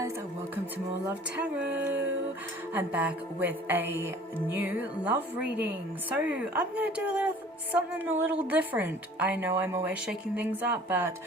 guys, welcome to More Love Tarot. I'm back with a new love reading. So I'm going to do something a little different. I know I'm always shaking things up, but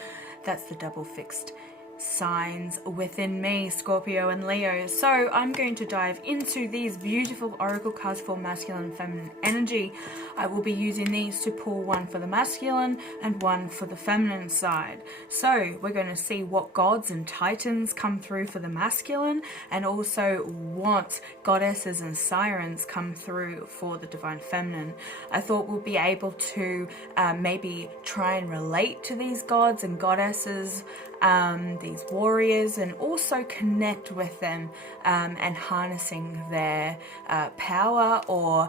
that's the double fixed signs within me, Scorpio and Leo. So I'm going to dive into these beautiful oracle cards for masculine and feminine energy. I will be using these to pull one for the masculine and one for the feminine side. So we're going to see what gods and titans come through for the masculine, and also what goddesses and sirens come through for the divine feminine. I thought we'll be able to maybe try and relate to these gods and goddesses, these warriors, and also connect with them and harnessing their power, or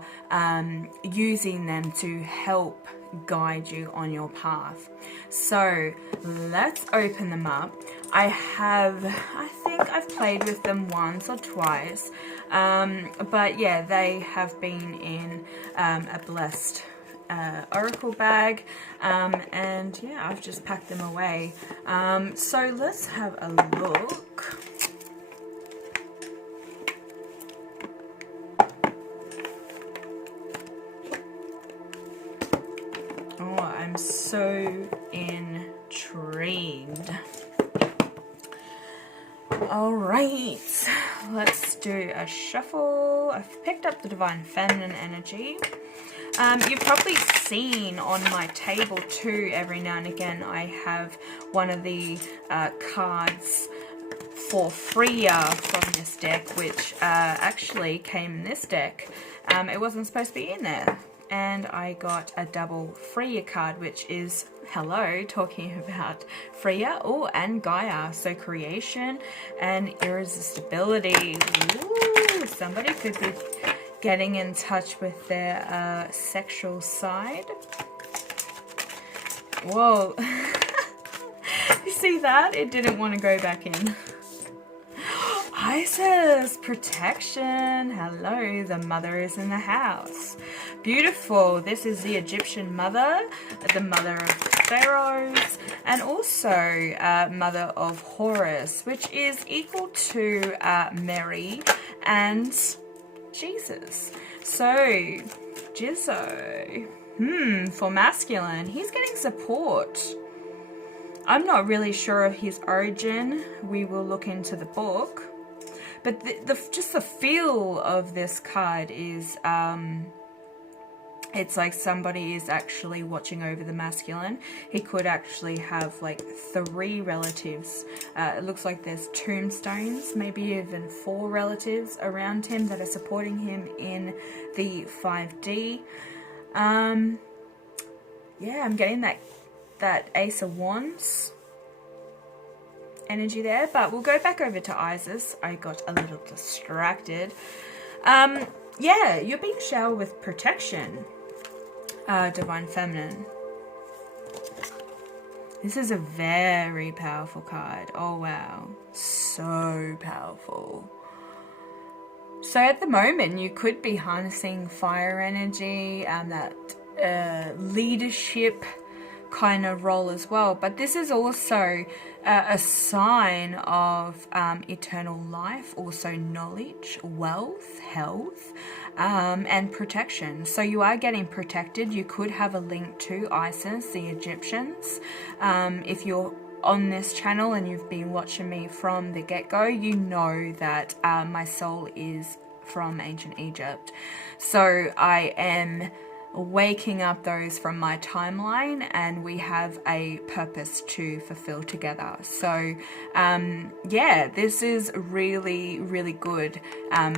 using them to help guide you on your path. So let's open them up. I think I've played with them once or twice, but yeah, they have been in a blessed oracle bag, and yeah, I've just packed them away. So let's have a look. Oh, I'm so intrigued. All right, let's do a shuffle. I've picked up the divine feminine energy. You've probably seen on my table too, every now and again, I have one of the cards for Freya from this deck, which actually came in this deck. It wasn't supposed to be in there. And I got a double Freya card, which is, hello, talking about Freya, and Gaia. So creation and irresistibility. Ooh, somebody could be getting in touch with their sexual side. Whoa. You see that? It didn't want to go back in. Isis, protection. Hello, the mother is in the house. Beautiful. This is the Egyptian mother, the mother of pharaohs, and also mother of Horus, which is equal to Mary and Jesus. So, Jizzo. For masculine, he's getting support. I'm not really sure of his origin. We will look into the book. But just the feel of this card is, it's like somebody is actually watching over the masculine. He could actually have like 3 relatives. It looks like there's tombstones, maybe even 4 relatives around him that are supporting him in the 5D. Yeah, I'm getting that Ace of Wands energy there, but we'll go back over to Isis. I got a little distracted. Yeah, you're being showered with protection, divine feminine. This is a very powerful card. Oh wow, so powerful. So at the moment you could be harnessing fire energy, that leadership kind of role as well, but this is also a sign of eternal life, also knowledge, wealth, health, and protection. So you are getting protected. You could have a link to Isis, the Egyptians. If you're on this channel and you've been watching me from the get-go, you know that my soul is from ancient Egypt. So I am waking up those from my timeline, and we have a purpose to fulfill together. So yeah, this is really, really good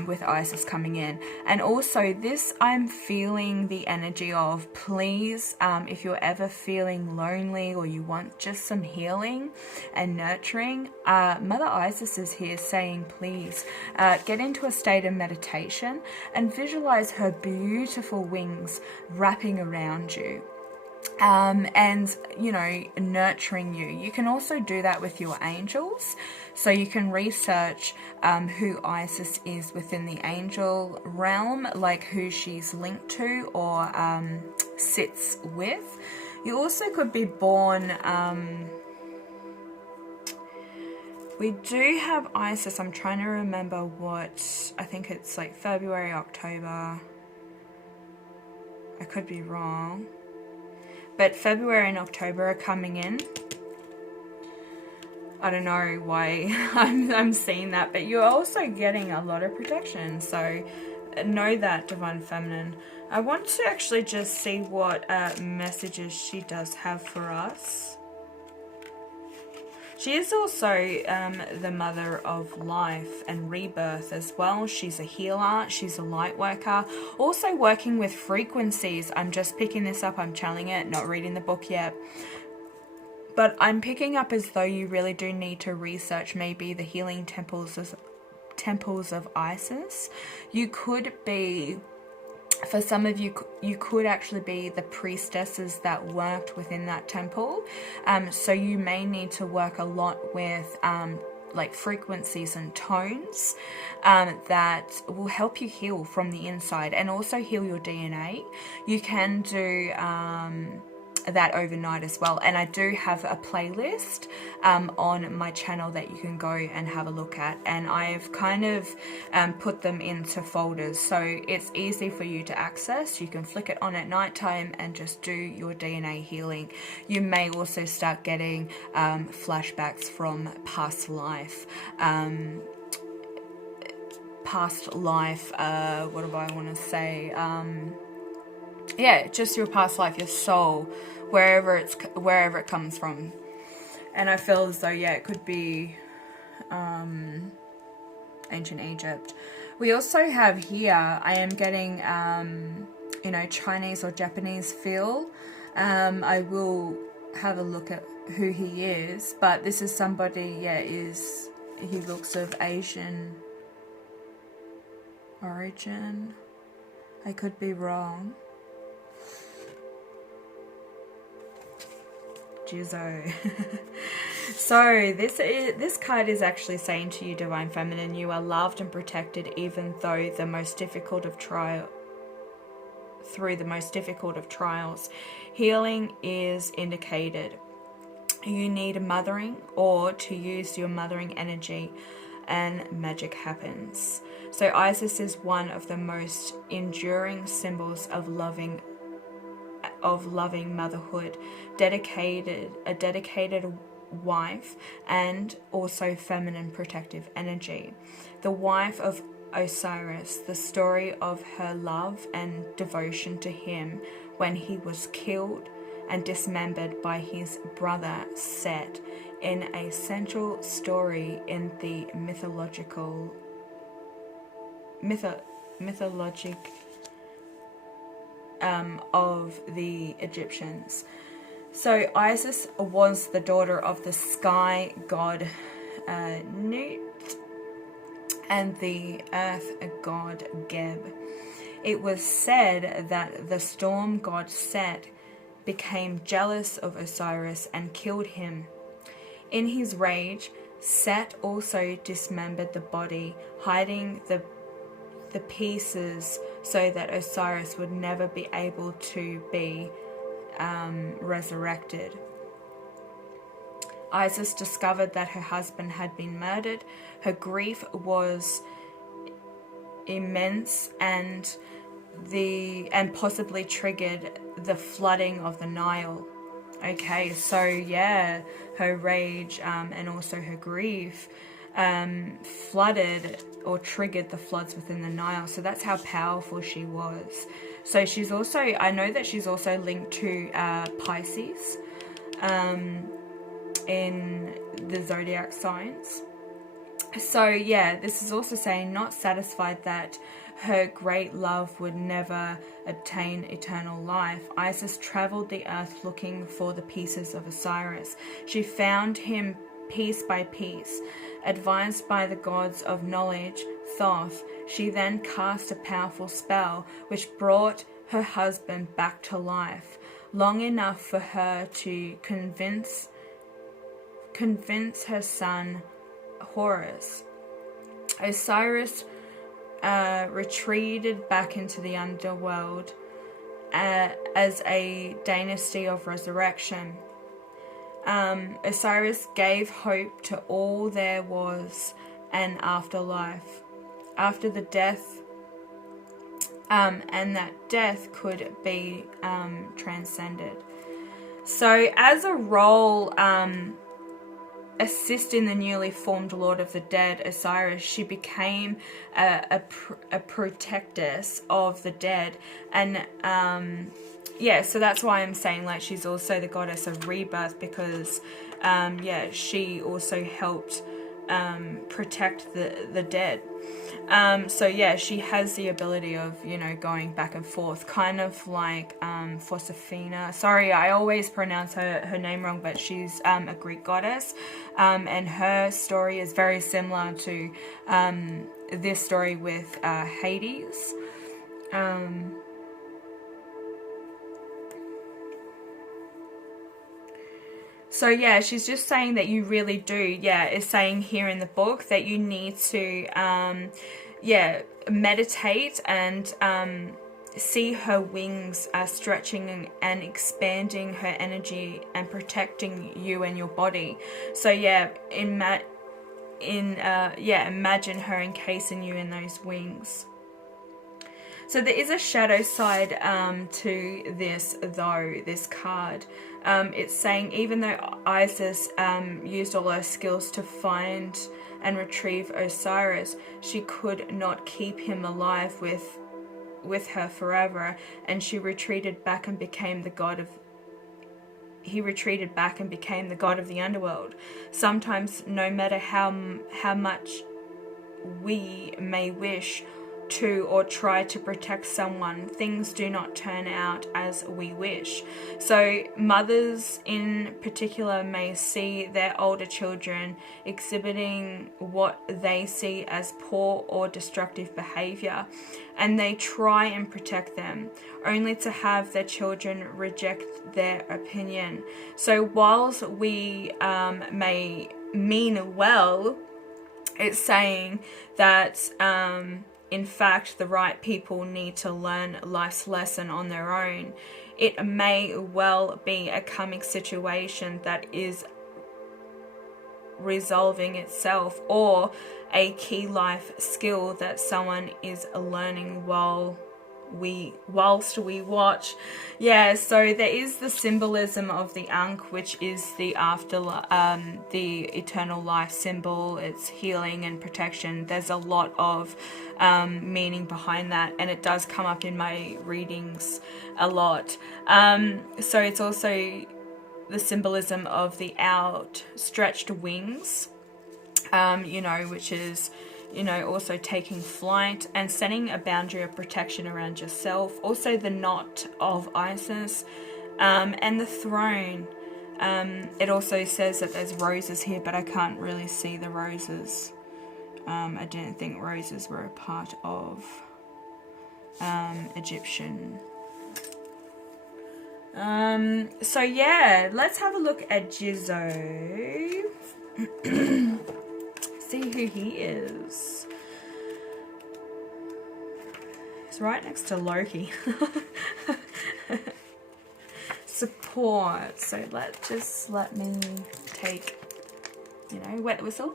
with Isis coming in. And also this, I'm feeling the energy of, please, if you're ever feeling lonely or you want just some healing and nurturing, Mother Isis is here saying, please get into a state of meditation and visualize her beautiful wings wrapping around you, and you know, nurturing you. You can also do that with your angels, so you can research who Isis is within the angel realm, like who she's linked to or sits with. You also could be born We do have Isis. I'm trying to remember what, I think it's like February, October. I could be wrong. But February and October are coming in. I don't know why I'm seeing that, but you're also getting a lot of protection. So know that, Divine Feminine. I want to actually just see what messages she does have for us. She is also the mother of life and rebirth as well. She's a healer. She's a light worker. Also working with frequencies. I'm just picking this up. I'm channeling it, not reading the book yet. But I'm picking up as though you really do need to research maybe the healing temples of Isis. You could be... For some of you, you could actually be the priestesses that worked within that temple. So you may need to work a lot with like frequencies and tones that will help you heal from the inside and also heal your DNA. You can do that overnight as well, and I do have a playlist on my channel that you can go and have a look at, and I've kind of put them into folders so it's easy for you to access. You can flick it on at night time and just do your DNA healing. You may also start getting flashbacks from past life, what do I want to say, yeah, just your past life, your soul, wherever it comes from. And I feel as though, yeah, it could be ancient Egypt. We also have here, I am getting you know, Chinese or Japanese feel. I will have a look at who he is, but this is somebody, yeah, he looks of Asian origin. I could be wrong. Jizzo. So this card is actually saying to you, Divine Feminine, you are loved and protected even though the most difficult of trials. Healing is indicated. You need mothering or to use your mothering energy and magic happens. So Isis is one of the most enduring symbols of loving motherhood, a dedicated wife, and also feminine protective energy. The wife of Osiris, the story of her love and devotion to him when he was killed and dismembered by his brother Set, in a central story in the mythologic of the Egyptians. So Isis was the daughter of the sky god Nut and the earth god Geb. It was said that the storm god Set became jealous of Osiris and killed him. In his rage, Set also dismembered the body, hiding the pieces so that Osiris would never be able to be resurrected. Isis discovered that her husband had been murdered. Her grief was immense and possibly triggered the flooding of the Nile. Okay, so yeah, her rage and also her grief flooded or triggered the floods within the Nile. So that's how powerful she was. So she's also, I know that she's also linked to Pisces in the zodiac signs. So yeah, this is also saying, not satisfied that her great love would never obtain eternal life, Isis traveled the earth looking for the pieces of Osiris. She found him piece by piece. Advised by the gods of knowledge, Thoth, she then cast a powerful spell which brought her husband back to life, long enough for her to convince her son Horus. Osiris retreated back into the underworld as a dynasty of resurrection. Osiris gave hope to all there was an afterlife after the death, and that death could be transcended. So as a role, assisting the newly formed Lord of the Dead, Osiris, she became a protectress of the dead. And yeah, so that's why I'm saying, like, she's also the goddess of rebirth, because yeah, she also helped protect the dead. So yeah, she has the ability of, you know, going back and forth, kind of like Proserpina. Sorry, I always pronounce her name wrong, but she's a Greek goddess, and her story is very similar to this story with Hades. So yeah, she's just saying that you really do, yeah, is saying here in the book that you need to, yeah, meditate and see her wings stretching and expanding her energy and protecting you and your body. So yeah, yeah, imagine her encasing you in those wings. So there is a shadow side to this, though, this card. It's saying even though Isis used all her skills to find and retrieve Osiris, she could not keep him alive with her forever, and she retreated back and became the god of he retreated back and became the god of the underworld. Sometimes, no matter how much we may wish to or try to protect someone, things do not turn out as we wish. So mothers in particular may see their older children exhibiting what they see as poor or destructive behavior, and they try and protect them, only to have their children reject their opinion. So whilst we may mean well, it's saying that in fact, the right people need to learn life's lesson on their own. It may well be a karmic situation that is resolving itself, or a key life skill that someone is learning whilst we watch. Yeah, so there is the symbolism of the Ankh, which is the the eternal life symbol. It's healing and protection. There's a lot of meaning behind that, and it does come up in my readings a lot. So it's also the symbolism of the outstretched wings, you know, which is, you know, also taking flight and setting a boundary of protection around yourself. Also the knot of Isis, and the throne. It also says that there's roses here, but I can't really see the roses. I didn't think roses were a part of Egyptian. So yeah, let's have a look at Jizzo. See who he is. He's right next to Loki. Support. So let me take, you know, wet whistle.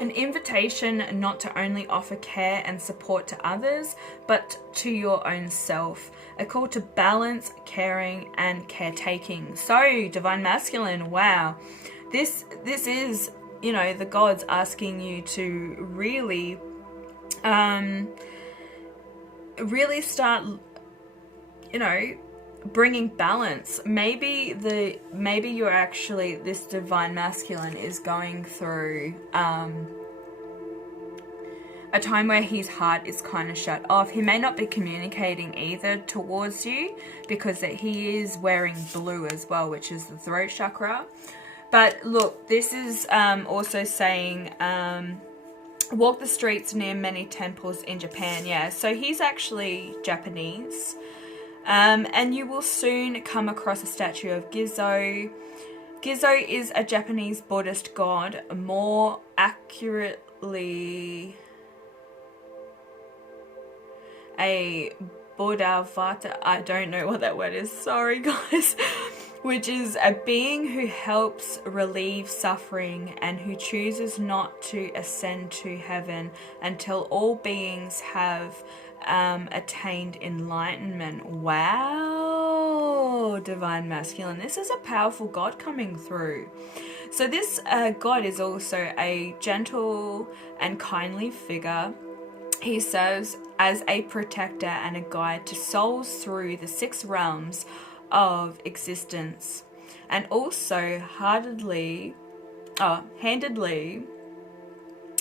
An invitation not to only offer care and support to others, but to your own self. A call to balance, caring, and caretaking. So, Divine Masculine, wow. This is, you know, the gods asking you to really, really start, you know, bringing balance. Maybe you're actually, this Divine Masculine is going through a time where his heart is kind of shut off. He may not be communicating either towards you, because he is wearing blue as well, which is the throat chakra. But look, this is also saying walk the streets near many temples in Japan. Yeah, so he's actually Japanese. And you will soon come across a statue of Gizzo. Gizzo is a Japanese Buddhist god, more accurately a Bodhavata, I don't know what that word is, sorry guys, which is a being who helps relieve suffering and who chooses not to ascend to heaven until all beings have attained enlightenment. Wow, Divine Masculine. This is a powerful God coming through. So this God is also a gentle and kindly figure. He serves as a protector and a guide to souls through the 6 realms of existence, and also handedly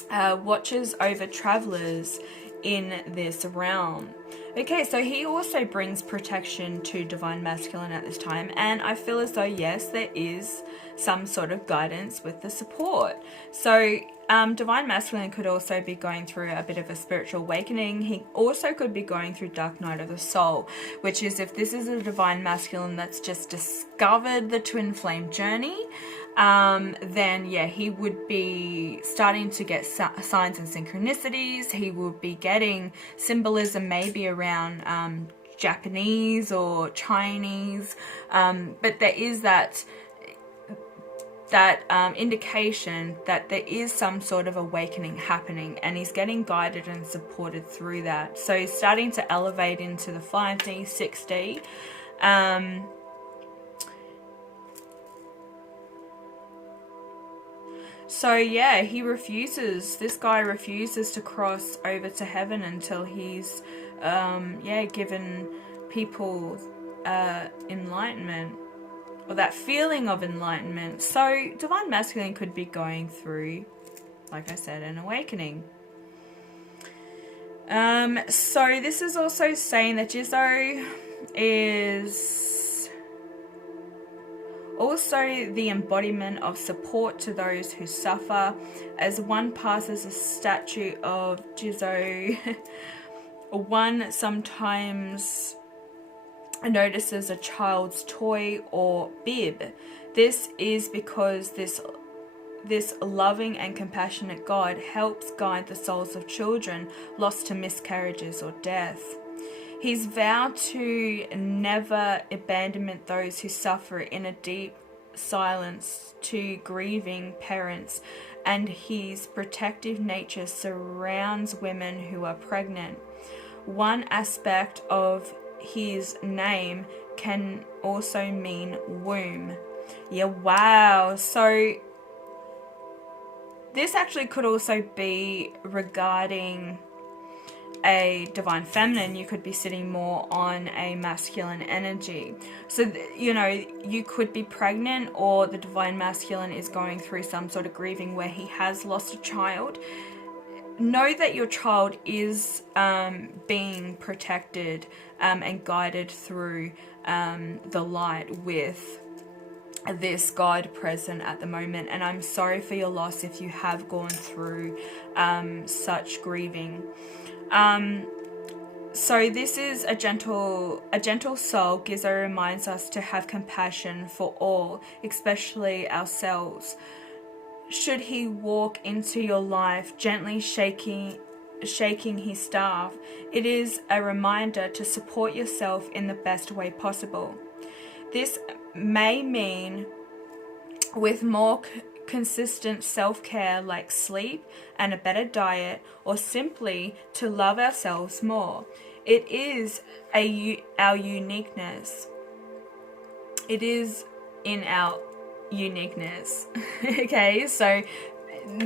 watches over travelers in this realm. Okay, so he also brings protection to Divine Masculine at this time, and I feel as though, yes, there is some sort of guidance with the support. So Divine Masculine could also be going through a bit of a spiritual awakening. He also could be going through Dark Night of the Soul, which is if this is a Divine Masculine that's just discovered the twin flame journey, then yeah, he would be starting to get signs and synchronicities. He would be getting symbolism maybe around Japanese or Chinese, but there is that indication that there is some sort of awakening happening, and he's getting guided and supported through that. So he's starting to elevate into the 5D, 6D. So yeah, this guy refuses to cross over to heaven until he's given people enlightenment, or that feeling of enlightenment. So Divine Masculine could be going through, like I said, an awakening. So this is also saying that Jizzo is also the embodiment of support to those who suffer. As one passes a statue of Jizzo, one sometimes notices a child's toy or bib. This is because this loving and compassionate God helps guide the souls of children lost to miscarriages or death. He's vowed to never abandon those who suffer in a deep silence to grieving parents, and his protective nature surrounds women who are pregnant. One aspect of his name can also mean womb. Yeah, wow. So this actually could also be regarding a Divine Feminine. You could be sitting more on a masculine energy. So, you could be pregnant, or the Divine Masculine is going through some sort of grieving where he has lost a child. Know that your child is being protected and guided through the light with this God present at the moment. And I'm sorry for your loss if you have gone through such grieving. So this is a gentle soul. Gizzo reminds us to have compassion for all, especially ourselves. Should he walk into your life gently shaking his staff, it is a reminder to support yourself in the best way possible. This may mean with more consistent self-care like sleep and a better diet, or simply to love ourselves more. It is our uniqueness. It is in our uniqueness. Okay, so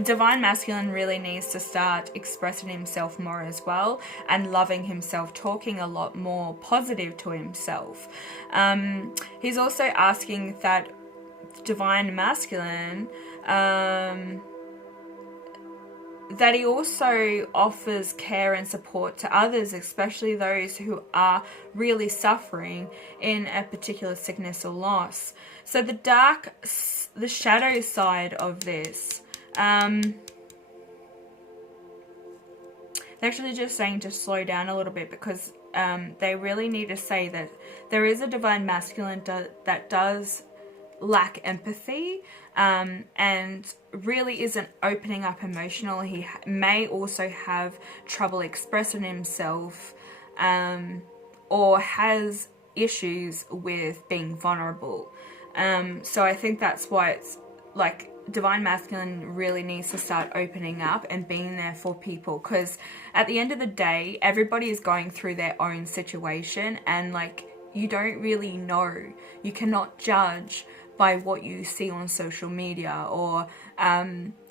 Divine Masculine really needs to start expressing himself more as well, and loving himself, talking a lot more positive to himself. He's also asking that Divine Masculine that he also offers care and support to others, especially those who are really suffering in a particular sickness or loss. So the shadow side of this, they're actually just saying to slow down a little bit, because they really need to say that there is a Divine Masculine that does lack empathy, and really isn't opening up emotional. He may also have trouble expressing himself or has issues with being vulnerable. So I think that's why it's like Divine Masculine really needs to start opening up and being there for people, because at the end of the day, everybody is going through their own situation, and like, you don't really know. You cannot judge by what you see on social media, or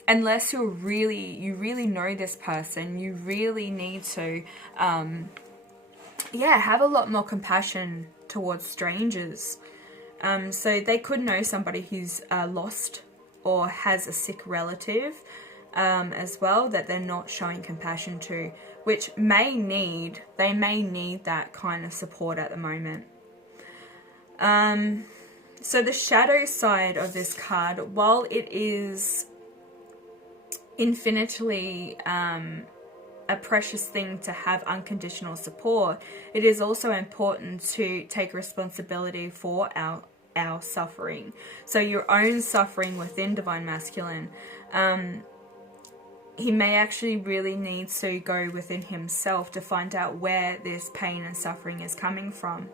unless you really know this person, you really need to have a lot more compassion towards strangers. So they could know somebody who's lost or has a sick relative as well, that they're not showing compassion to, which they may need that kind of support at the moment. So the shadow side of this card, while it is infinitely a precious thing to have unconditional support, it is also important to take responsibility for our suffering. So your own suffering within Divine Masculine, he may actually really need to go within himself to find out where this pain and suffering is coming from.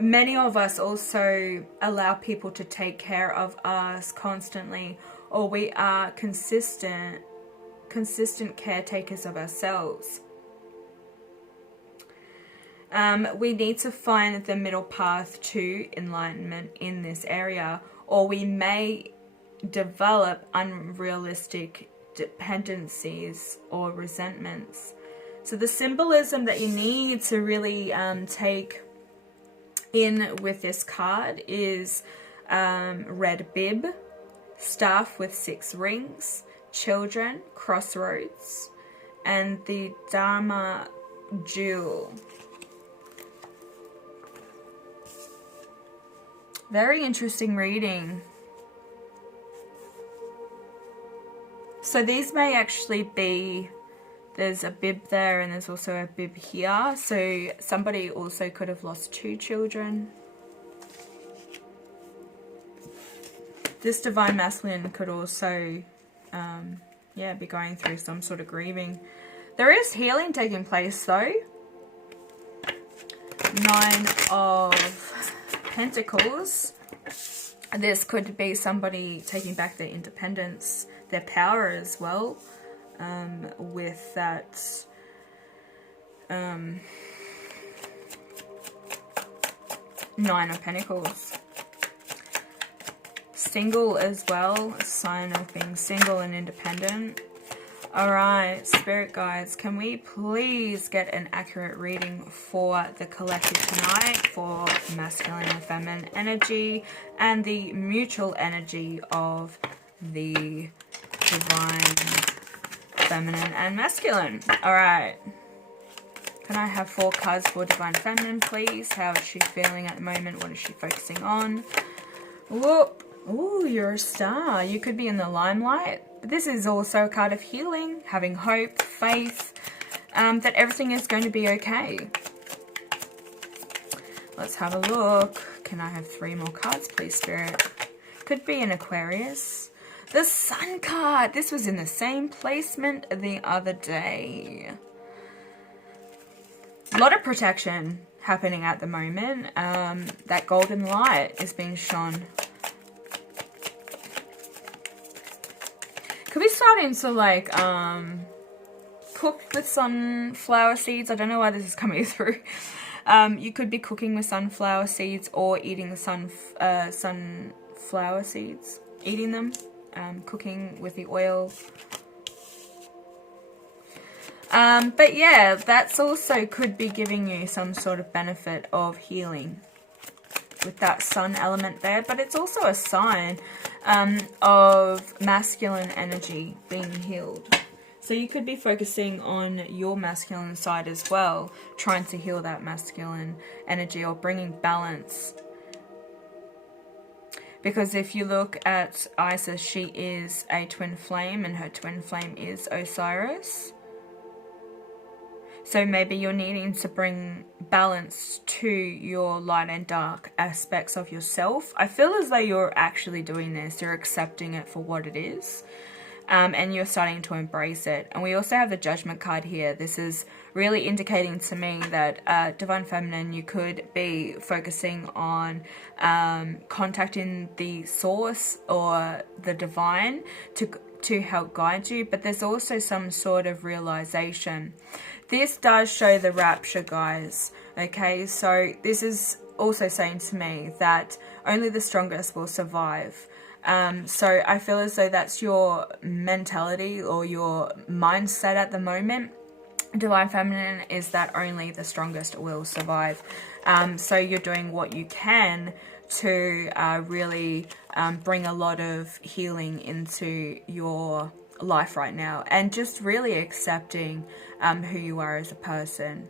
Many of us also allow people to take care of us constantly, or we are consistent caretakers of ourselves. We need to find the middle path to enlightenment in this area, or we may develop unrealistic dependencies or resentments. So the symbolism that you need to really take in with this card is red bib, staff with 6 rings, children, crossroads, and the Dharma jewel. Very interesting reading. So these may actually be, there's a bib there and there's also a bib here. So somebody also could have lost 2 children. This Divine Masculine could also, be going through some sort of grieving. There is healing taking place though. 9 of Pentacles. This could be somebody taking back their independence, their power as well, with that Nine of Pentacles. Single as well, a sign of being single and independent. Alright, Spirit Guides, can we please get an accurate reading for the collective tonight, for masculine and feminine energy, and the mutual energy of the divine feminine and masculine. Alright. Can I have 4 cards for divine feminine, please? How is she feeling at the moment? What is she focusing on? Whoop. Ooh, you're a star. You could be in the limelight. But this is also a card of healing, having hope, faith, that everything is going to be okay. Let's have a look. Can I have 3 more cards, please, Spirit? Could be an Aquarius. The Sun card. This was in the same placement the other day. A lot of protection happening at the moment. That golden light is being shone. Could be starting to like cook with sunflower seeds. I don't know why this is coming through. You could be cooking with sunflower seeds or eating the sunflower seeds. Eating them, cooking with the oil. But yeah, that's also could be giving you some sort of benefit of healing with that sun element there. But it's also a sign of masculine energy being healed. So you could be focusing on your masculine side as well, trying to heal that masculine energy or bringing balance. Because if you look at Isis, she is a twin flame and her twin flame is Osiris. So maybe you're needing to bring balance to your light and dark aspects of yourself. I feel as though you're actually doing this. You're accepting it for what it is. and you're starting to embrace it. And we also have the Judgment card here. This is really indicating to me that Divine Feminine, you could be focusing on contacting the source or the divine to help guide you, but there's also some sort of realization. This does show the rapture, guys. Okay, so this is also saying to me that only the strongest will survive. So I feel as though that's your mentality or your mindset at the moment. Divine Feminine is that only the strongest will survive. So you're doing what you can to really bring a lot of healing into your life right now, and just really accepting who you are as a person.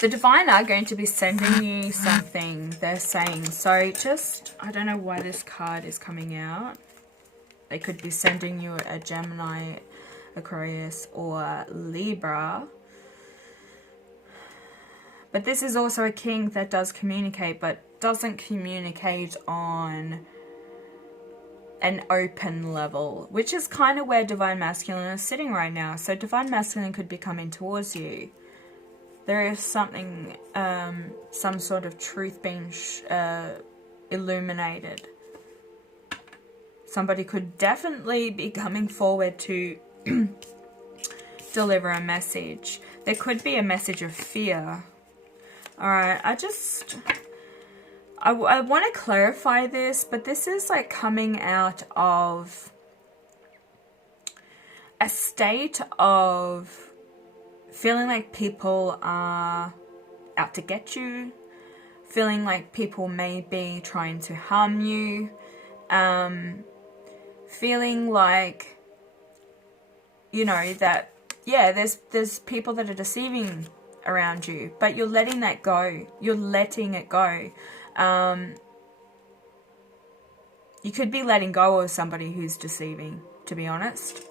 The divine are going to be sending you something, they're saying. So just, I don't know why this card is coming out. They could be sending you a Gemini, Aquarius, or Libra. But this is also a king that does communicate, but doesn't communicate on an open level, which is kind of where Divine Masculine is sitting right now. So Divine Masculine could be coming towards you. There is something, some sort of truth being illuminated. Somebody could definitely be coming forward to deliver a message. There could be a message of fear. Alright, I want to clarify this, but this is like coming out of a state of feeling like people are out to get you, feeling like people may be trying to harm you, feeling like, you know, that, yeah, there's people that are deceiving around you, but you're letting that go. You're letting it go. You could be letting go of somebody who's deceiving, to be honest.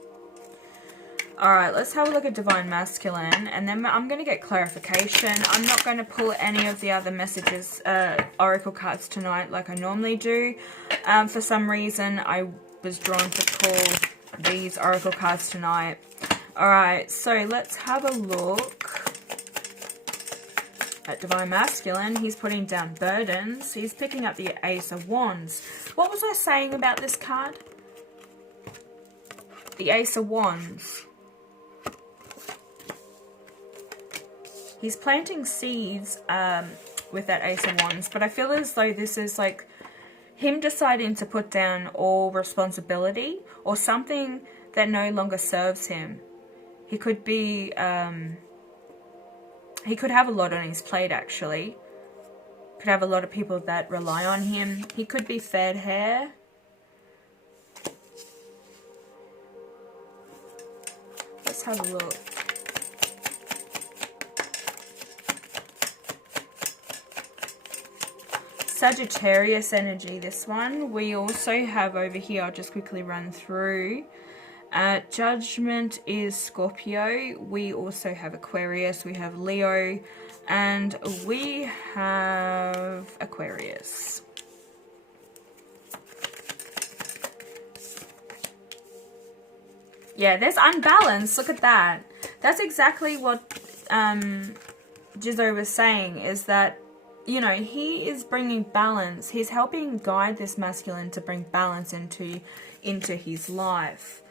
Alright, let's have a look at Divine Masculine, and then I'm going to get clarification. I'm not going to pull any of the other messages, oracle cards tonight like I normally do. For some reason, I was drawn to pull these oracle cards tonight. Alright, so let's have a look at Divine Masculine. He's putting down burdens. He's picking up the Ace of Wands. What was I saying about this card? The Ace of Wands. He's planting seeds with that Ace of Wands, but I feel as though this is like him deciding to put down all responsibility or something that no longer serves him. He could be, he could have a lot on his plate, actually. Could have a lot of people that rely on him. He could be fed hair. Let's have a look. Sagittarius energy, this one. We also have over here, I'll just quickly run through. Judgment is Scorpio. We also have Aquarius. We have Leo. And we have Aquarius. Yeah, there's unbalance. Look at that. That's exactly what Jizzo was saying, is that, you know, he is bringing balance. He's helping guide this masculine to bring balance into his life.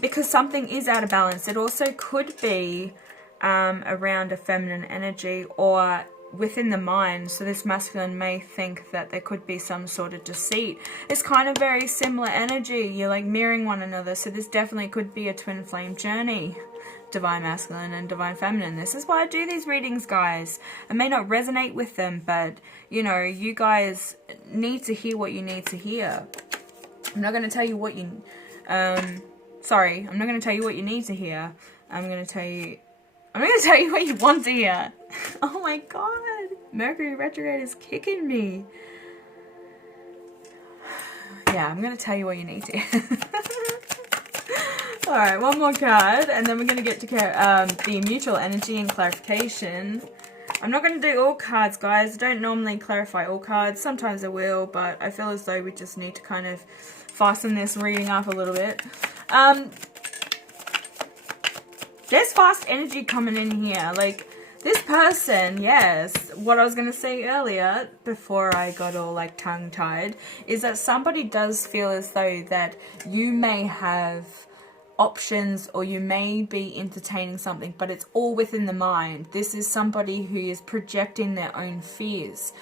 Because something is out of balance. It also could be around a feminine energy or within the mind. So this masculine may think that there could be some sort of deceit. It's kind of very similar energy. You're like mirroring one another. So this definitely could be a twin flame journey. Divine Masculine and Divine Feminine. This is why I do these readings, guys. I may not resonate with them, but, you know, you guys need to hear what you need to hear. I'm not going to tell you what you... sorry, I'm not going to tell you what you need to hear. I'm going to tell you what you want to hear. Oh my god. Mercury retrograde is kicking me. Yeah, I'm going to tell you what you need to hear. Alright, one more card, and then we're going to get to the mutual energy and clarification. I'm not going to do all cards, guys. I don't normally clarify all cards. Sometimes I will, but I feel as though we just need to kind of fasten this reading up a little bit. There's fast energy coming in here. Like, this person, yes, what I was going to say earlier, before I got all, like, tongue-tied, is that somebody does feel as though that you may have options or you may be entertaining something, but it's all within the mind. This is somebody who is projecting their own fears.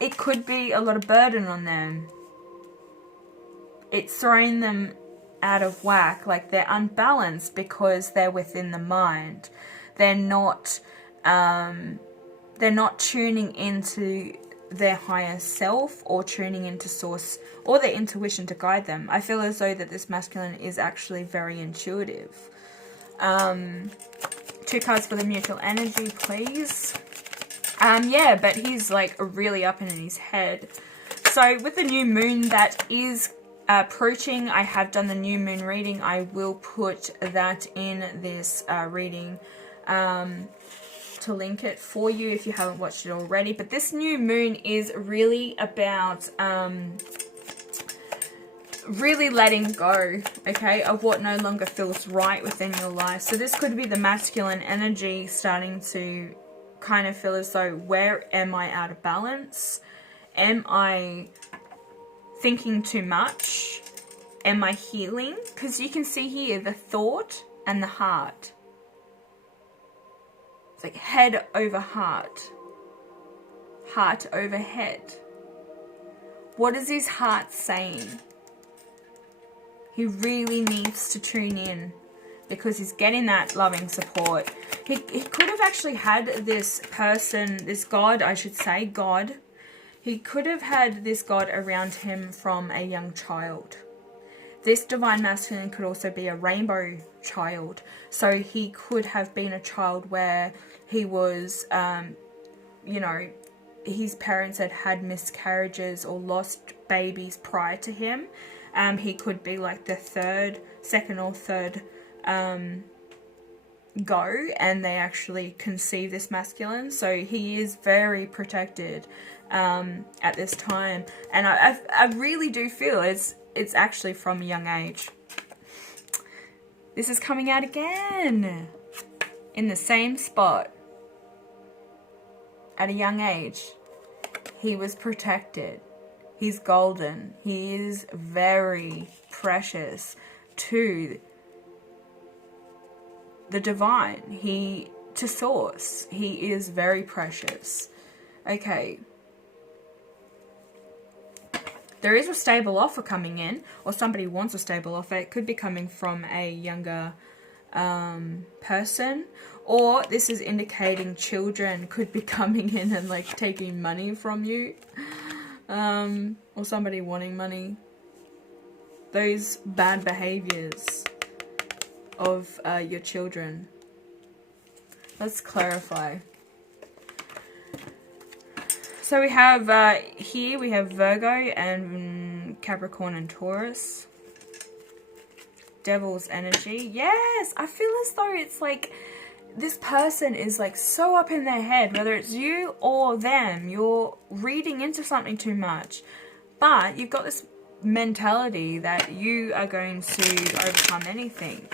It could be a lot of burden on them. It's throwing them out of whack, like they're unbalanced because they're within the mind. They're not tuning into their higher self or tuning into source or their intuition to guide them. I feel as though that this masculine is actually very intuitive. 2 cards for the mutual energy, please. Yeah, but he's like really up in his head. So with the new moon that is approaching, I have done the new moon reading. I will put that in this reading to link it for you if you haven't watched it already. But this new moon is really about really letting go, okay, of what no longer feels right within your life. So this could be the masculine energy starting to kind of feel as though, where am I out of balance? Am I thinking too much? Am I healing? Because you can see here the thought and the heart. It's like head over heart. Heart over head. What is his heart saying? He really needs to tune in because he's getting that loving support. He could have actually had this person, this God, I should say, God. He could have had this God around him from a young child. This divine masculine could also be a rainbow child. So he could have been a child where he was, you know, his parents had miscarriages or lost babies prior to him. He could be like the second or third go, and they actually conceive this masculine. So he is very protected at this time, and I really do feel it's actually from a young age. This is coming out again in the same spot. At a young age, he was protected. He's golden. He is very precious to the divine. To source. He is very precious. Okay. There is a stable offer coming in, or somebody wants a stable offer. It could be coming from a younger person, or this is indicating children could be coming in and like taking money from you. Or somebody wanting money. Those bad behaviors of your children. Let's clarify. So we have here we have Virgo and Capricorn and Taurus. Devil's energy. Yes, I feel as though it's like this person is like so up in their head, whether it's you or them. You're reading into something too much, but you've got this mentality that you are going to overcome anything,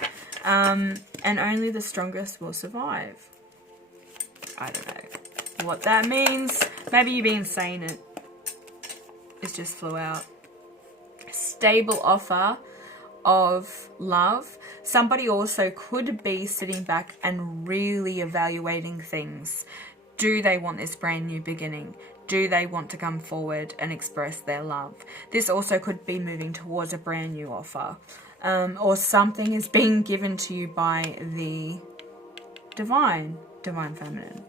and only the strongest will survive. I don't know what that means. Maybe you've been saying it. It just flew out. Stable offer of love. Somebody also could be sitting back and really evaluating things. Do they want this brand new beginning? Do they want to come forward and express their love? This also could be moving towards a brand new offer. Or something is being given to you by the divine feminine.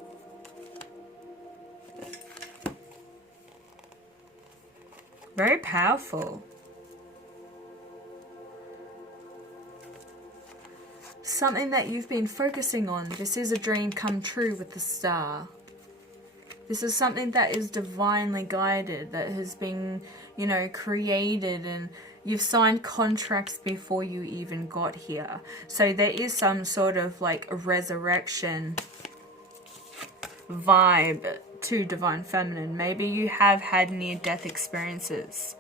Very powerful. Something that you've been focusing on. This is a dream come true with the star. This is something that is divinely guided, that has been, you know, created, and You've signed contracts before you even got here. So there is some sort of like resurrection vibe to Divine Feminine. Maybe you have had near-death experiences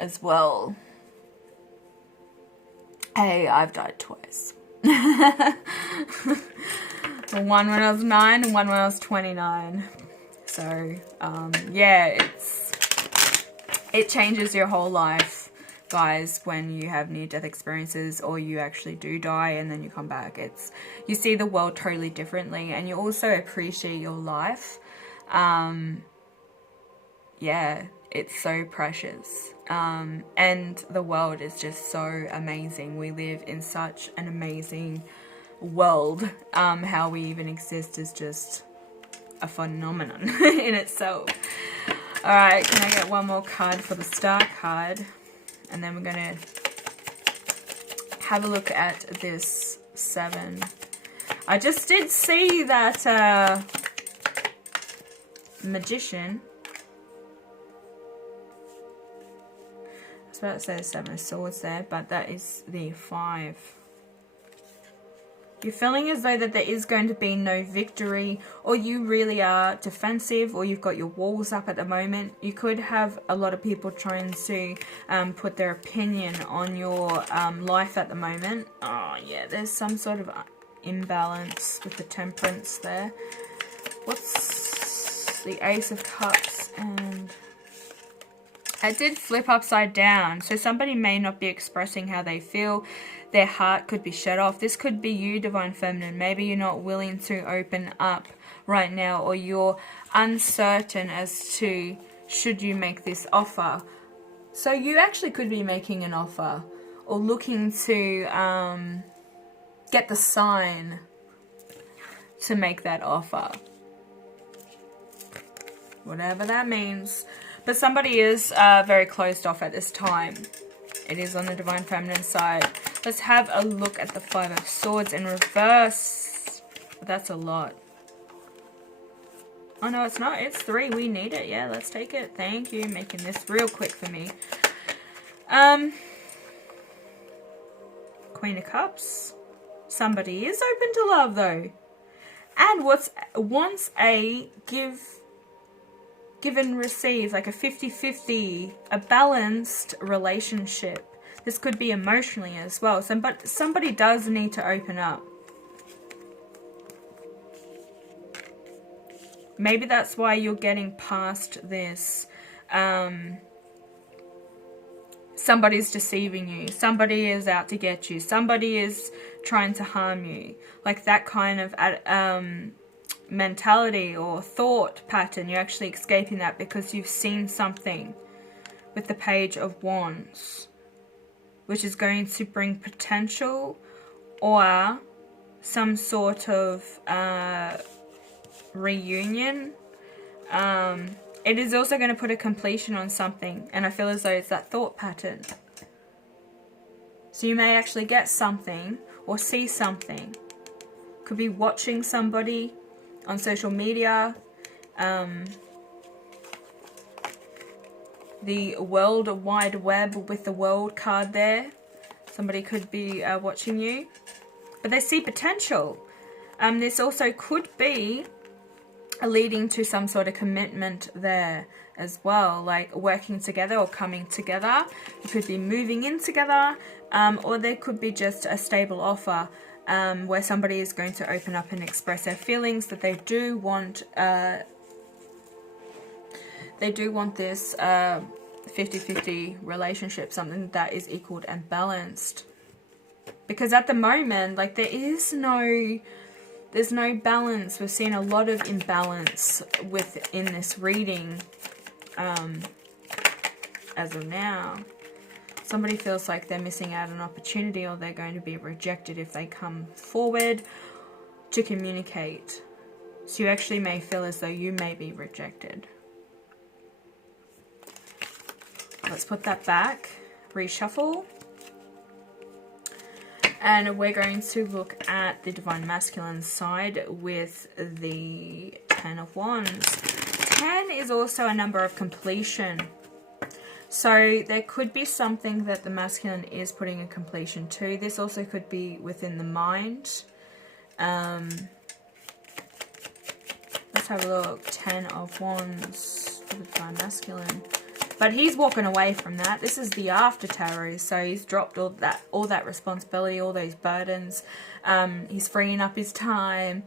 as well. Hey, I've died twice. One when I was 9 and one when I was 29. So, yeah, it changes your whole life, guys, when you have near-death experiences or you actually do die and then you come back. You see the world totally differently, and you also appreciate your life. Yeah, it's so precious. And the world is just so amazing. We live in such an amazing world. How we even exist is just a phenomenon in itself. Alright, can I get one more card for the Star card? And then we're going to have a look at this 7. I just did see that Magician. I was about to say the 7 of Swords there, but that is the 5. You're feeling as though that there is going to be no victory, or you really are defensive, or you've got your walls up at the moment. You could have a lot of people trying to put their opinion on your life at the moment. Oh yeah, there's some sort of imbalance with the Temperance there. What's the Ace of Cups? And it did flip upside down, so somebody may not be expressing how they feel. Their heart could be shut off. This could be you, Divine Feminine. Maybe you're not willing to open up right now, or you're uncertain as to should you make this offer. So you actually could be making an offer or looking to get the sign to make that offer. Whatever that means. But somebody is very closed off at this time. It is on the Divine Feminine side. Let's have a look at the 5 of Swords in reverse. That's a lot. Oh no, it's not. It's 3. We need it. Yeah, let's take it. Thank you. Making this real quick for me. Queen of Cups. Somebody is open to love though. And wants a give and receive, like a 50-50, a balanced relationship. This could be emotionally as well. But somebody does need to open up. Maybe that's why you're getting past this. Somebody's deceiving you. Somebody is out to get you. Somebody is trying to harm you. Like that kind of mentality or thought pattern. You're actually escaping that because you've seen something with the Page of Wands, which is going to bring potential or some sort of reunion. It is also going to put a completion on something, and I feel as though it's that thought pattern. So you may actually get something or see something. Could be watching somebody on social media. The World Wide Web with the World card there. Somebody could be watching you. But they see potential. This also could be leading to some sort of commitment there as well. Like working together or coming together. You could be moving in together. Or there could be just a stable offer. Where somebody is going to open up and express their feelings, that they do want this 50-50 relationship, something that is equal and balanced. Because at the moment, like there's no balance. We've seen a lot of imbalance within this reading as of now. Somebody feels like they're missing out on an opportunity, or they're going to be rejected if they come forward to communicate. So you actually may feel as though you may be rejected. Let's put that back, reshuffle. And we're going to look at the Divine Masculine side with the 10 of Wands. 10 is also a number of completion. So there could be something that the masculine is putting a completion to. This also could be within the mind. Let's have a look. 10 of Wands for the divine masculine. But he's walking away from that. This is the after tarot, so he's dropped all that responsibility, all those burdens. He's freeing up his time.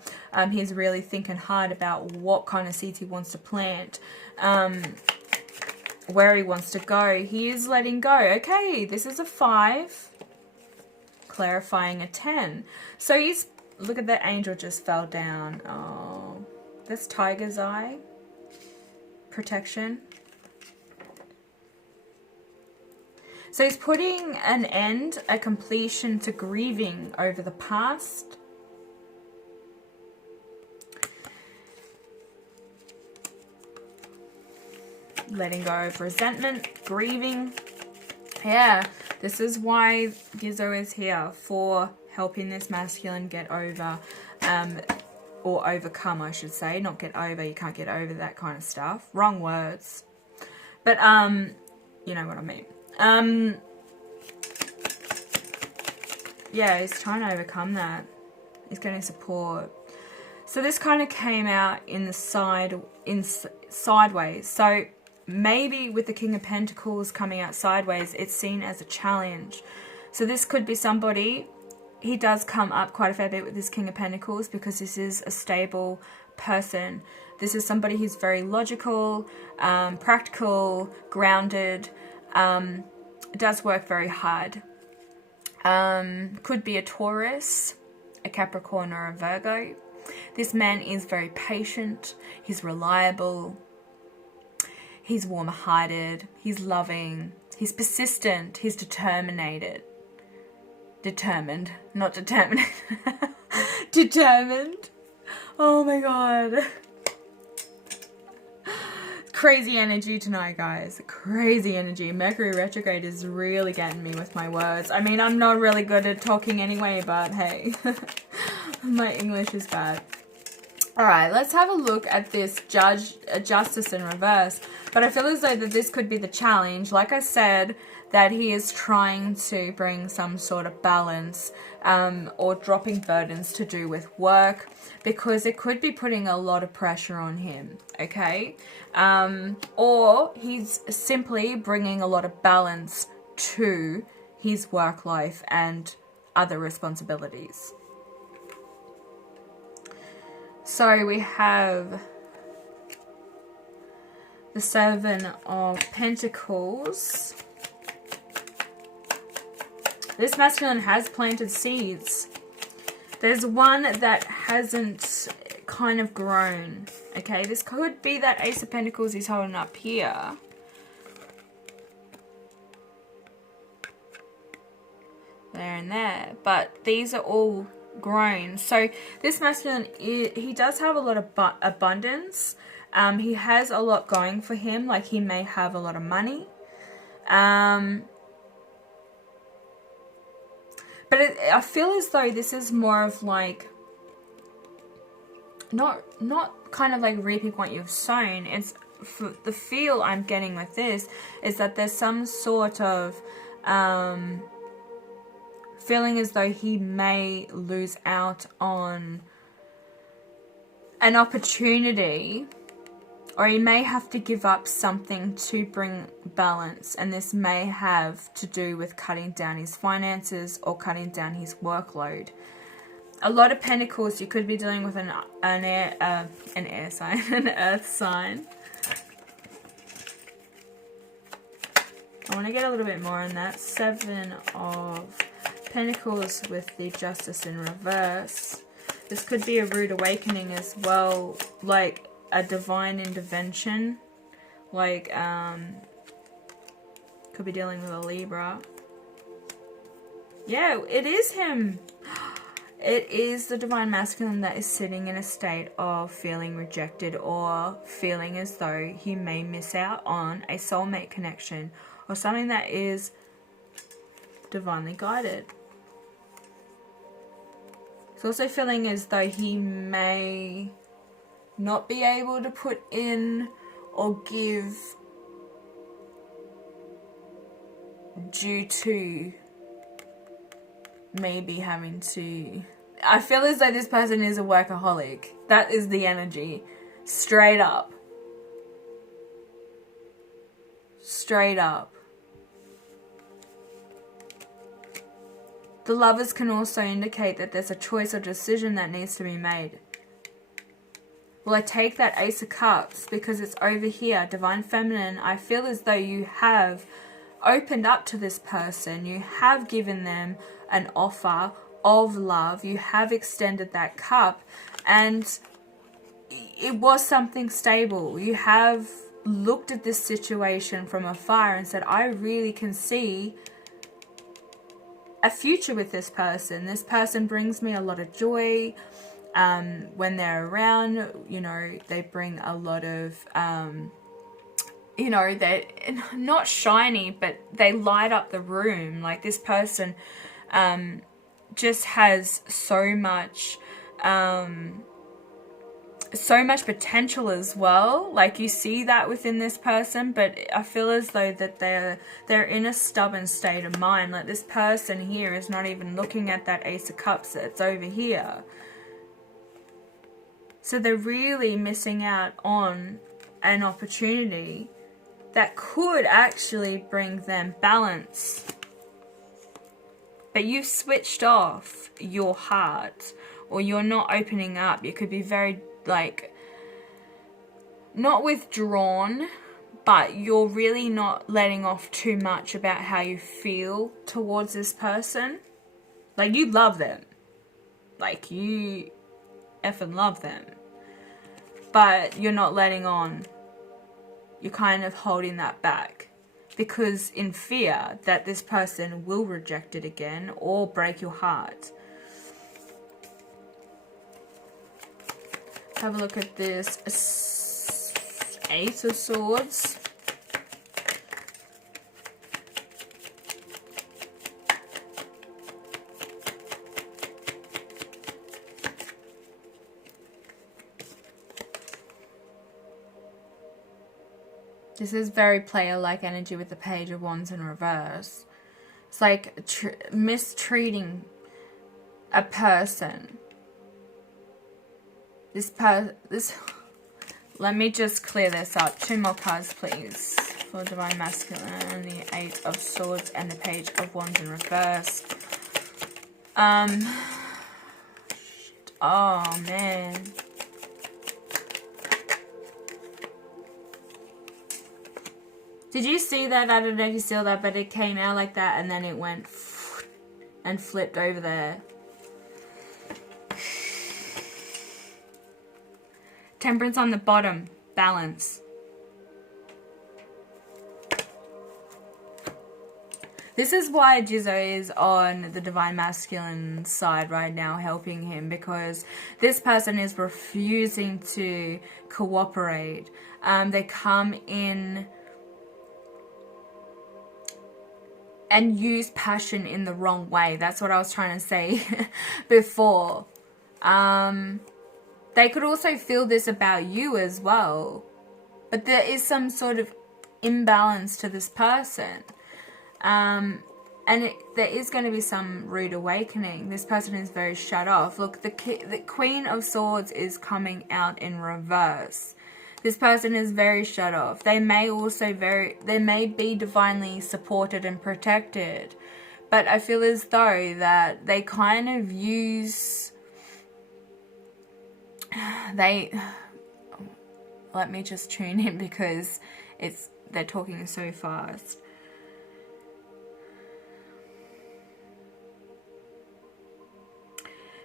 He's really thinking hard about what kind of seeds he wants to plant, where he wants to go. He is letting go. Okay, this is a 5, clarifying a 10. So he's, look at that angel just fell down. Oh, that's tiger's eye. Protection. So he's putting an end, a completion to grieving over the past. Letting go of resentment, grieving. Yeah, this is why Gizzo is here, for helping this masculine get over, or overcome, I should say. Not get over, you can't get over that kind of stuff. Wrong words. But, you know what I mean. Yeah, he's trying to overcome that. He's getting support. So this kind of came out in the sideways. So maybe with the King of Pentacles coming out sideways, it's seen as a challenge. So this could be somebody, he does come up quite a fair bit with this King of Pentacles because this is a stable person. This is somebody who's very logical, practical, grounded, does work very hard. Could be a Taurus, a Capricorn, or a Virgo. This man is very patient. He's reliable. He's warm-hearted. He's loving. He's persistent. He's determined. Determined, not determined. Determined. Oh my god. Crazy energy tonight, guys. Crazy energy. Mercury retrograde is really getting me with my words. I mean, I'm not really good at talking anyway, but hey, my English is bad. Alright, let's have a look at this justice in reverse. But I feel as though that this could be the challenge. Like I said, that he is trying to bring some sort of balance, or dropping burdens to do with work, because it could be putting a lot of pressure on him, okay? Or he's simply bringing a lot of balance to his work life and other responsibilities. So we have the 7 of Pentacles. This masculine has planted seeds. There's one that hasn't kind of grown. Okay, this could be that Ace of Pentacles he's holding up here. There and there. But these are all grown. So this masculine, he does have a lot of abundance. He has a lot going for him. Like, he may have a lot of money. But I feel as though this is more of like, not kind of like reaping what you've sown. It's the feel I'm getting with this is that there's some sort of feeling as though he may lose out on an opportunity, or he may have to give up something to bring balance, and this may have to do with cutting down his finances or cutting down his workload. A lot of Pentacles, you could be dealing with an air sign, an earth sign. I want to get a little bit more on that. 7 of Pentacles with the Justice in reverse. This could be a rude awakening as well, like a divine intervention, like could be dealing with a Libra. Yeah, it is him. It is the divine masculine that is sitting in a state of feeling rejected, or feeling as though he may miss out on a soulmate connection or something that is divinely guided. It's also feeling as though he may not be able to put in or give due to maybe having to... I feel as though this person is a workaholic. That is the energy. Straight up. Straight up. The Lovers can also indicate that there's a choice or decision that needs to be made. Well, I take that Ace of Cups because it's over here. Divine Feminine, I feel as though you have opened up to this person. You have given them an offer of love. You have extended that cup. And it was something stable. You have looked at this situation from afar and said, I really can see a future with this person. This person brings me a lot of joy. When they're around, you know, they bring a lot of, you know, they're not shiny, but they light up the room. Like, this person just has so much potential as well. Like, you see that within this person, but I feel as though that they're in a stubborn state of mind. Like, this person here is not even looking at that Ace of Cups that's over here. So they're really missing out on an opportunity that could actually bring them balance. But you've switched off your heart, or you're not opening up. You could be very, like, not withdrawn, but you're really not letting off too much about how you feel towards this person. Like, you love them. Like, you effing love them. But you're not letting on. You're kind of holding that back. Because in fear that this person will reject it again or break your heart. Have a look at this Eight of Swords. This is very player-like energy with the Page of Wands in reverse. It's like mistreating a person. Let me just clear this up. 2 more cards, please. For Divine Masculine, the Eight of Swords and the Page of Wands in reverse. Oh, man. Did you see that? I don't know if you saw that, but it came out like that and then it went and flipped over there. Temperance on the bottom. Balance. This is why Jizzo is on the Divine Masculine side right now, helping him, because this person is refusing to cooperate. They come in and use passion in the wrong way. That's what I was trying to say before. They could also feel this about you as well. But there is some sort of imbalance to this person. And there is going to be some rude awakening. This person is very shut off. Look, the Queen of Swords is coming out in reverse. This person is very shut off. They may be divinely supported and protected. But I feel as though that they kind of use... Let me just tune in because they're talking so fast.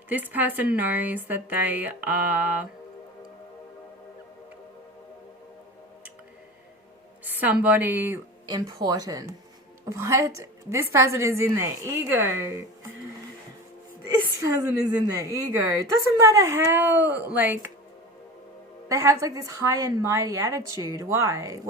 This person knows that they are somebody important. What? This person is in their ego. This person is in their ego. It doesn't matter how, like, they have, like, this high and mighty attitude. Why?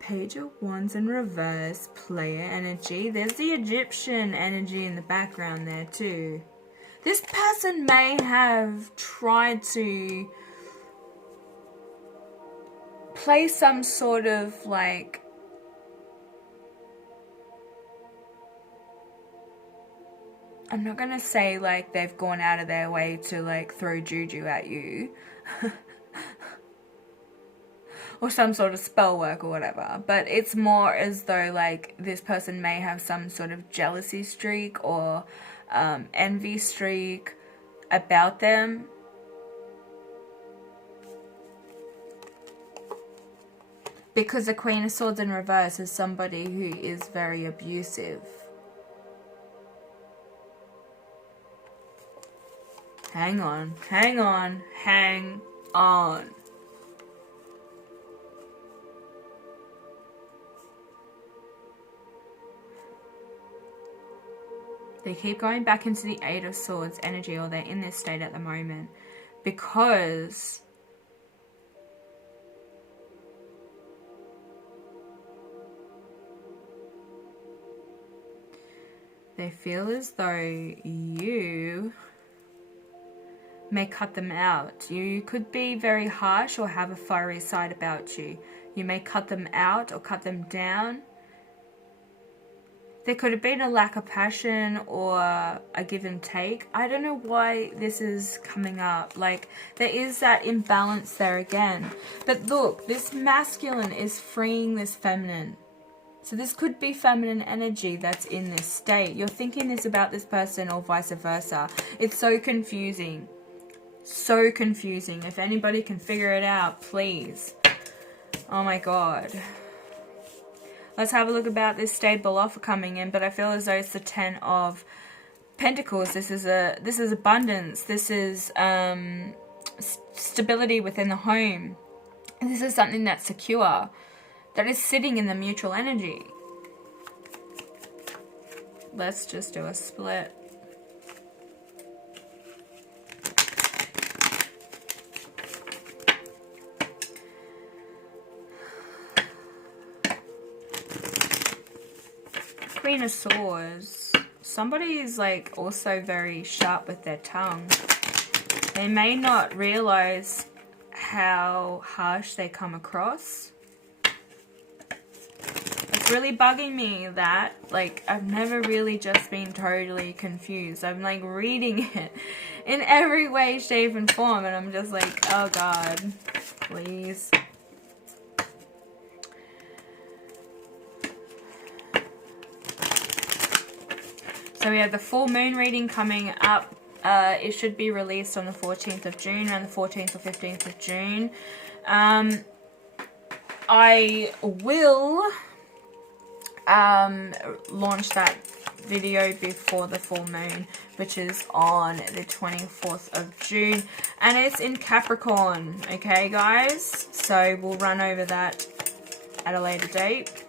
Page of Wands in reverse, player energy. There's the Egyptian energy in the background there too. This person may have tried to place some sort of like, I'm not gonna say like they've gone out of their way to like throw juju at you or some sort of spell work or whatever, but it's more as though like this person may have some sort of jealousy streak or envy streak about them. Because the Queen of Swords in reverse is somebody who is very abusive. Hang on, hang on, hang on. They keep going back into the Eight of Swords energy, or they're in this state at the moment, because they feel as though you may cut them out. You could be very harsh or have a fiery side about you. You may cut them out or cut them down. There could have been a lack of passion or a give and take. I don't know why this is coming up. Like, there is that imbalance there again. But look, this masculine is freeing this feminine. So this could be feminine energy that's in this state. You're thinking this about this person or vice versa. It's so confusing. So confusing. If anybody can figure it out, please. Oh my God. Let's have a look about this stable offer coming in, but I feel as though it's the Ten of Pentacles. This is abundance. This is stability within the home. This is something that's secure, that is sitting in the mutual energy. Let's just do a split. Queen of Swords. Somebody is like also very sharp with their tongue. They may not realize how harsh they come across. It's really bugging me that like I've never really just been totally confused. I'm like reading it in every way, shape and form, and I'm just like, oh God, please. So we have the full moon reading coming up. It should be released on the 14th of June, around the 14th or 15th of June. I will launch that video before the full moon, which is on the 24th of June. And it's in Capricorn, okay guys? So we'll run over that at a later date.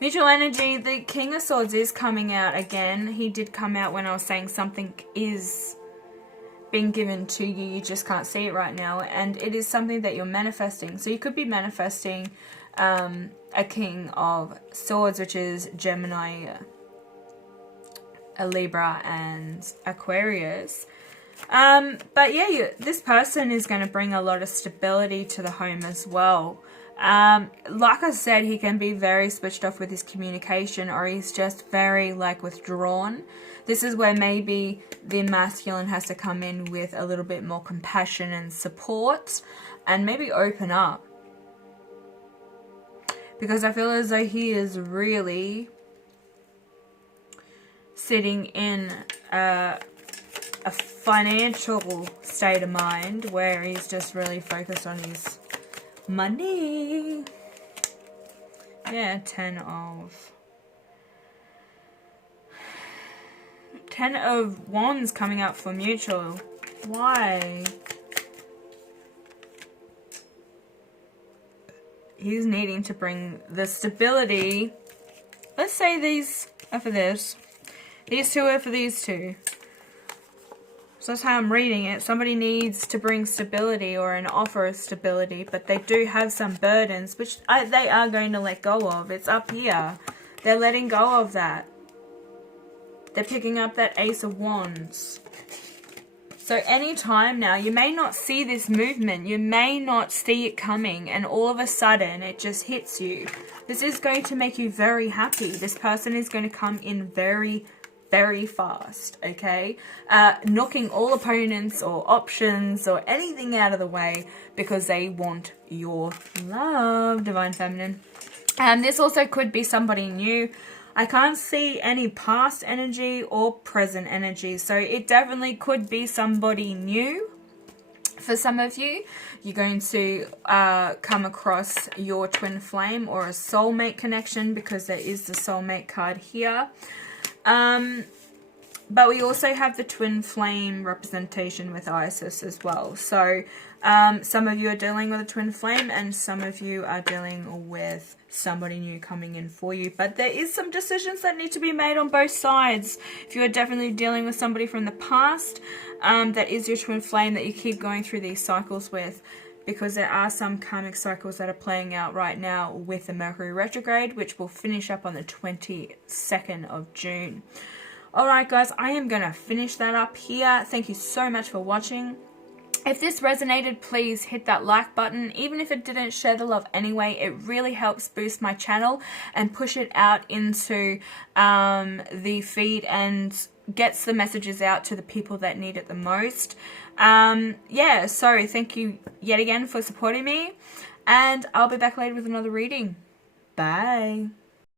Mutual energy, the King of Swords is coming out again. He did come out when I was saying something is being given to you. You just can't see it right now. And it is something that you're manifesting. So you could be manifesting a King of Swords, which is Gemini, a Libra, and Aquarius. But yeah, this person is going to bring a lot of stability to the home as well. Like I said, he can be very switched off with his communication, or he's just very like withdrawn. This is where maybe the masculine has to come in with a little bit more compassion and support and maybe open up. Because I feel as though he is really sitting in a financial state of mind where he's just really focused on his money. Yeah, 10 of Wands coming up for mutual. Why? He's needing to bring the stability. Let's say these are for this. These two are for these two. So that's how I'm reading it. Somebody needs to bring stability or an offer of stability, but they do have some burdens, which they are going to let go of. It's up here. They're letting go of that. They're picking up that Ace of Wands. So anytime now, you may not see this movement, you may not see it coming, and all of a sudden it just hits you. This is going to make you very happy. This person is going to come in very, very fast, okay? Knocking all opponents or options or anything out of the way because they want your love, Divine Feminine. This also could be somebody new. I can't see any past energy or present energy, so it definitely could be somebody new. For some of you, you're going to come across your twin flame or a soulmate connection, because there is the soulmate card here. But we also have the twin flame representation with Isis as well. So some of you are dealing with a twin flame and some of you are dealing with somebody new coming in for you. But there is some decisions that need to be made on both sides. If you are definitely dealing with somebody from the past, that is your twin flame that you keep going through these cycles with, because there are some karmic cycles that are playing out right now with the Mercury retrograde, which will finish up on the 22nd of June. Alright guys, I am going to finish that up here. Thank you so much for watching. If this resonated, please hit that like button. Even if it didn't, share the love anyway. It really helps boost my channel and push it out into the feed and gets the messages out to the people that need it the most. Yeah, so thank you yet again for supporting me. And I'll be back later with another reading. Bye.